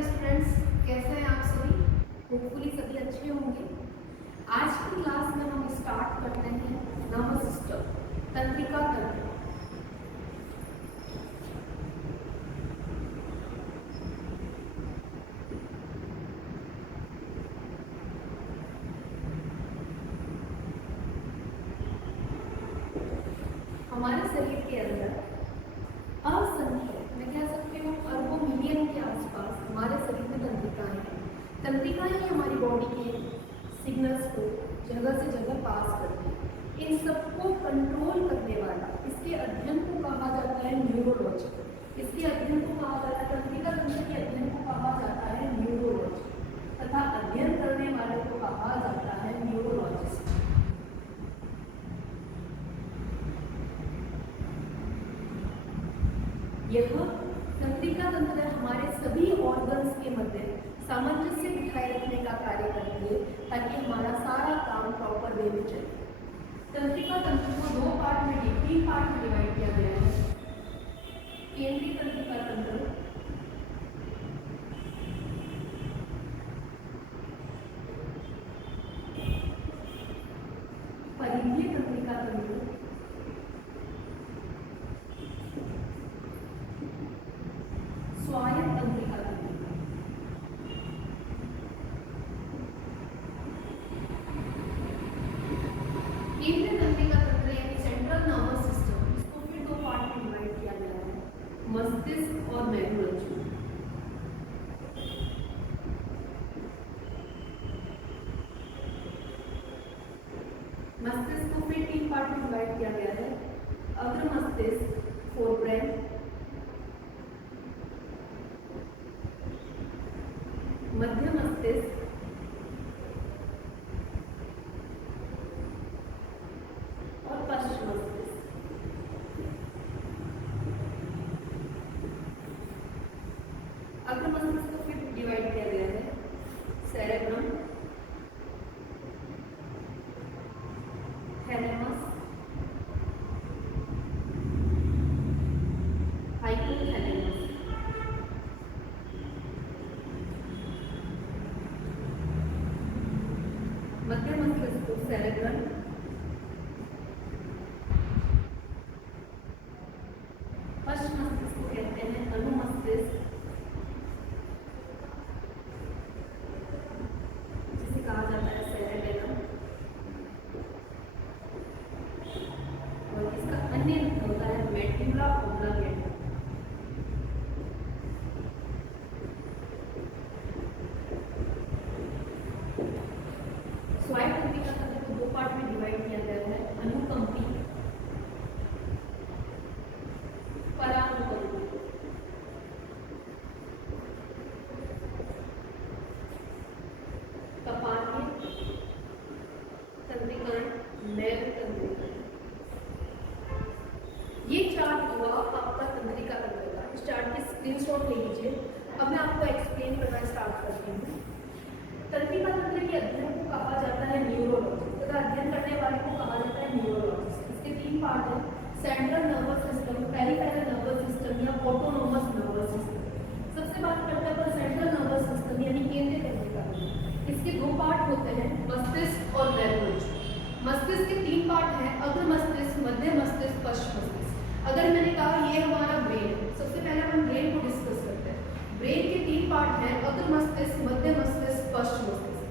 Dear students, कैसे हैं आप सभी? होपफुली सभी अच्छे होंगे। आज की क्लास में हम स्टार्ट करते हैं नर्वस सिस्टम, तंत्रिका तंत्र। हमारे शरीर के अंदर असंख्य, मैं कह सकती हूँ अरबों मिलियन के आसपास हमारे शरीर में तंत्रिकाएं हैं। तंत्रिकाएं ही हमारी बॉडी के सिग्नल्स को जगह से जगह पास करती है। इन सबको कंट्रोल करने वाला, इसके अध्ययन को कहा जाता है न्यूरोलॉजी। इसके अध्ययन को कहा जाता है, तंत्रिका तंत्र के अध्ययन को कहा जाता है न्यूरोलॉजी, तथा अध्ययन करने वाले को कहा जाता है न्यूरोलॉजिस्ट। यह तंत्रिका तंत्र हमारे सभी ऑर्गन्स के मध्य सामंजस्य बिठाए रखने का कार्य करती है, ताकि हमारा सारा काम प्रॉपर वे में चले। तंत्रिका तंत्र को तीन पार्ट में डिवाइड किया गया है। केंद्रीय तंत्रिका तंत्र, परिधीय तंत्रिका तंत्र, स्वायत्त तंत्रिका तंत्र। केंद्रीय तंत्रिका तंत्र यानी सेंट्रल नर्वस सिस्टम, इसको फिर दो पार्ट में डिवाइड किया गया है, मस्तिष्क और मेरुरज्जु। मस्तिष्क को फिर तीन पार्ट में डिवाइड किया गया है, अग्र मस्तिष्क, फोरब्रेन, मध्य मस्तिष्क और पश्च मस्तिष्क। अग्र मस्तिष्क को फिर डिवाइड किया गया है, सेरेब्रम, थैलेमस, हाइपोथैलेमस। मध्य मस्तिष्क को सेरेब्रम, पश्च मस्तिष्क को कहते हैं अनुमस्तिष्क, जिसे कहा जाता है सेरेबेलम, और इसका अन्य होता है मेडुला ऑब्लांगेटा। स्वायत्त तंत्रिका तंत्र को दो पार्ट में डिवाइड किया गया है, अनुकंपी, परानुकंपी। कपालीय तंत्रिकाएं, नैव तंत्रिकाएं। ये चार्ट हुआ आपका तंत्रिका तंत्र का। इस चार्ट की स्क्रीनशॉट ले लीजिए। अब मैं आपको एक्सप्लेन करना स्टार्ट करती हूँ। तंत्रिका तंत्र के अध्ययन को कहा जाता है न्यूरोलॉजी, तथा अध्ययन करने वाले को कहा जाता है न्यूरोलॉजिस्ट। इसके तीन पार्ट हैं, central nervous system, peripheral nervous system या ऑटोनोमस नर्वस सिस्टम। सबसे बात करते हैं अपन सेंट्रल नर्वस सिस्टम यानी केंद्रीय तंत्रिका तंत्र। इसके दो पार्ट होते हैं, मस्तिष्क और मेरुरज्जु। मस्तिष्क के तीन पार्ट हैं, अग्र मस्तिष्क, मध्य मस्तिष्क, पश्च मस्तिष्क। अगर मैंने कहा ये हमारा ब्रेन है, सबसे पहले अपन ब्रेन को डिस्कस करते हैं। ब्रेन के तीन पार्ट हैं, अग्र मस्तिष्क, मध्य मस्तिष्क, पश्च मस्तिष्क।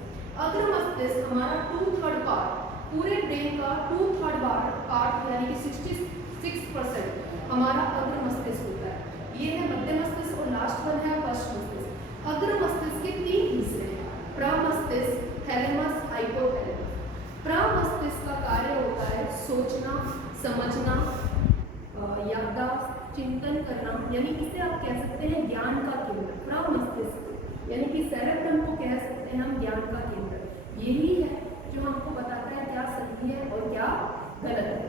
अग्र मस्तिष्क हमारा 2/3 पार्ट, पूरे ब्रेन का 2/3 पार्ट यानी कि 66% हमारा अग्र मस्तिष्क होता है। ये है मध्य मस्तिष्क और लास्ट वन है पश्च मस्तिष्क। अग्र मस्तिष्क के तीन हिस्से हैं, प्रमस्तिष्क, थैलेमस, हाइपोथैलेमस। प्रमस्तिष्क का कार्य होता है सोचना, समझना, याददाश्त, चिंतन करना, यानी इसे आप कह सकते हैं ज्ञान का केंद्र। प्रमस्तिष्क यानी कि सेरेब्रम को कह सकते हैं हम ज्ञान का केंद्र। यही है जो हमको बताता है क्या सही है और क्या गलत है।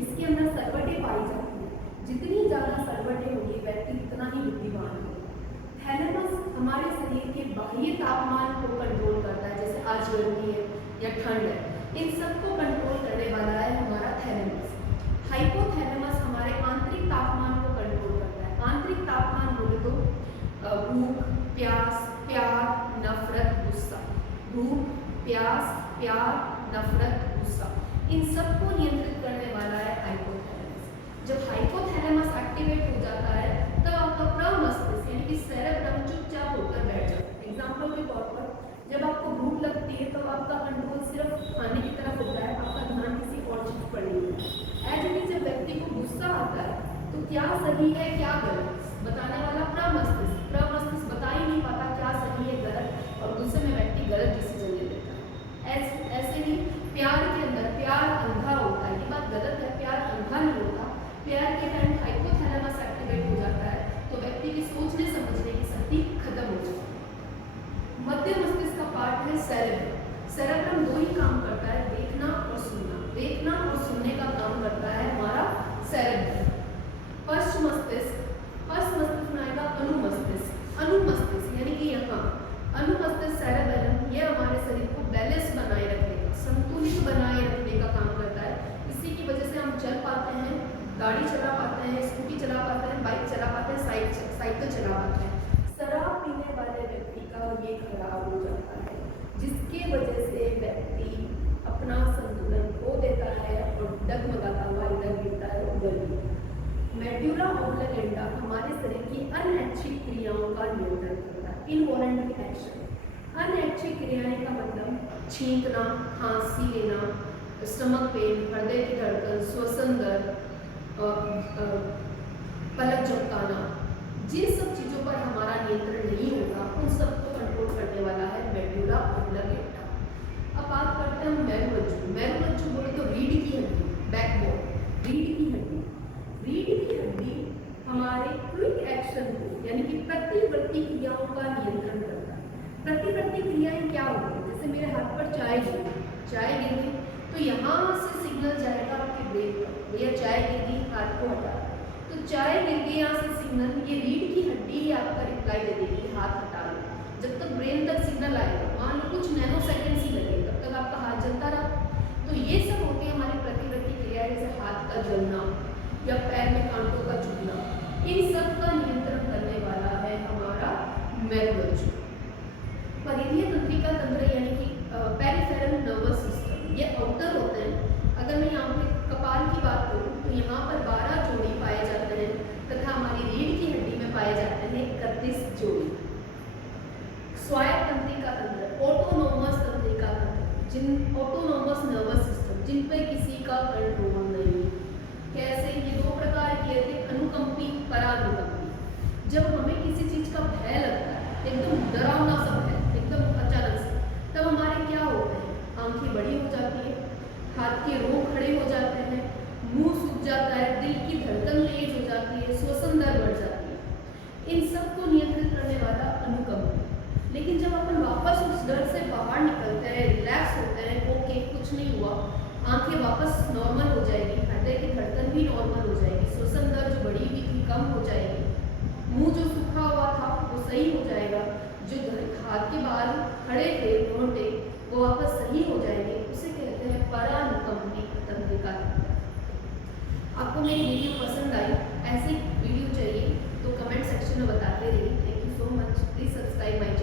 इसके अंदर सरवटें पाई जाती हैं, जितनी ज़्यादा सरवटें होगी व्यक्ति उतना ही बुद्धिमान होगा। थैलेमस हमारे शरीर के बाह्य तापमान को कंट्रोल करता है, जैसे आज गर्मी है या ठंड है, इन सबको कंट्रोल करने वाला है हमारा थैलेमस। हाइपोथैलेमस हमारे आंतरिक तापमान को कंट्रोल करता है। आंतरिक तापमान बोले तो भूख, प्यास, प्यार, नफरत, गुस्सा। भूख, प्यास, प्यार, नफरत, गुस्सा, इन सबको नियंत्रित करने वाला है हाइपोथैलेमस। जब हाइपोथैलेमस एक्टिवेट हो जाता है तब आपका प्रमस्तिष्क यानी कि सेरेब्रम चुपचाप होकर बैठ जाता है। एग्जाम्पल के तौर पर जब आपको भूख लगती है तो आपका कंट्रोल सिर्फ खाने की तरफ होता है, आपका ध्यान किसी और चीज पर नहीं होता है। एज इट इज जब व्यक्ति को गुस्सा आता है तो क्या सही है क्या गलत बताने वाला प्रमस्तिष्क बता ही नहीं पाता क्या सही है गलत, और गुस्से में व्यक्ति गलत डिसीजन ले लेता है। ऐसे ही प्यार के अंदर प्यार अंधा होता है, ये बात गलत है, प्यार अंधा नहीं होता। प्यार के टाइम हाइपोथैलेमस एक्टिवेट हो जाता है तो व्यक्ति की सोचने समझने की शक्ति खत्म हो जाती है। मध्य मस्तिष्क का पार्ट है सेरेब्रम। सेरेब्रम दो ही काम करता है, देखना और सुनना। देखना और सुनने का काम करता है हमारा सेरेब्रम। पश्च मस्तिष्क में आएगा अनुमस्तिष्क यानी कि यहाँ अनुमस्तिष्क सेरेबेलम ये हमारे शरीर को बैलेंस बनाए रखने का, संतुलित बनाए रखने का काम करता है। इसी की वजह से हम चल पाते हैं, गाड़ी चला पाते हैं, स्कूटी चला पाते हैं, बाइक चला पाते हैं, साइकिल चला पाते हैं। शराब पीने वाले व्यक्ति का ये खराब हो जाता है, जिसके वजह से व्यक्ति अपना संतुलन खो देता है और डगमगाता हुआ इधर गिरता है उधर गिरता है। मेड्यूला ऑब्लिगेंटा हमारे शरीर की अनैच्छिक क्रियाओं का नियंत्रण करता है, इनवॉलंटरी एक्शन। अनैच्छिक क्रियाएं का मतलब छींकना, खांसी लेना, स्टमक पेन, हृदय की धड़कन, श्वसन दर, पलक झपकाना, जिन सब चीज़ों पर हमारा नियंत्रण नहीं होता उन सबको कंट्रोल करने वाला है मेड्यूला ऑब्लिगेंटा। अब बात करते हैं मेरुरज्जु। मेरुरज्जु बोले तो रीढ़ की हड्डी, बैकबोन, रीढ़ की हड्डी। रीढ़ की हड्डी हमारे क्विक एक्शन को यानी कि प्रतिवर्ती क्रियाओं का नियंत्रण करता है। प्रतिवर्ती क्रियाएं क्या होती है, जैसे मेरे हाथ पर चाय गिर गई तो यहाँ से सिग्नल जाएगा आपके ब्रेन पर, भैया चाय गिर गई, हाथ को हटा। तो चाय गिर गई, यहाँ से सिग्नल, ये रीढ़ की हड्डी ही आपका रिप्लाई दे देगी, हाथ हटा लो। जब तक ब्रेन तक सिग्नल आएगा, मान लो कुछ नैनो सेकेंड्स ही लगे, तब तक आपका हाथ जलता रहा। तो ये सब होती है हमारी प्रतिवर्ती क्रिया, जैसे हाथ का जलना या पैर में कांटों का चुभना, इन सब का नियंत्रण करने वाला है हमारा मेरुरज्जु। परिधीय तंत्रिका तंत्र यानी कि पेरिफेरल नर्वस सिस्टम, ये आउटर होते हैं। अगर मैं यहाँ पे कपाल की बात करूँ तो यहाँ पर 12 जोड़ी पाए जाते हैं तथा हमारी रीढ़ की हड्डी में पाए जाते हैं 31 जोड़ी। स्वायत्त तंत्रिका तंत्र, ऑटोनोमस तंत्रिका तंत्र, ऑटोनोमस नर्वस सिस्टम, जिन पर किसी का कंट्रोल नहीं। कैसे, ये दो प्रकार के थे, अनुकंपी, परानुकंपी। जब हमें किसी चीज का भय लगता है, एकदम डरावना सा भय, एकदम अचानक से, तब हमारे क्या होते हैं, आंखें बड़ी हो जाती है, हाथ के रोग खड़े हो जाते हैं, मुंह सूख जाता है, दिल की धड़कन तेज हो जाती है, श्वसन दर बढ़ जाती है। इन सब को नियंत्रित करने वाला अनुकंपी। लेकिन जब अपन वापस उस डर से बाहर निकलते हैं, रिलैक्स होते हैं, ओके कुछ नहीं हुआ, आंखें वापस नॉर्मल हो जाएगी, हृदय की धड़कन भी नॉर्मल हो जाएगी, श्वसन दर जो बढ़ी हुई थी कम हो जाएगी, मुंह जो सूखा हुआ था वो सही हो जाएगा, जो हाथ के बाल खड़े थे मोटे वो वापस सही हो जाएंगे, उसे कहते हैं परानुकंपी तंत्रिका। आपको मेरी वीडियो पसंद आई, ऐसी वीडियो चाहिए तो कमेंट सेक्शन में बताते रहिए। Thank you so much, please subscribe my channel.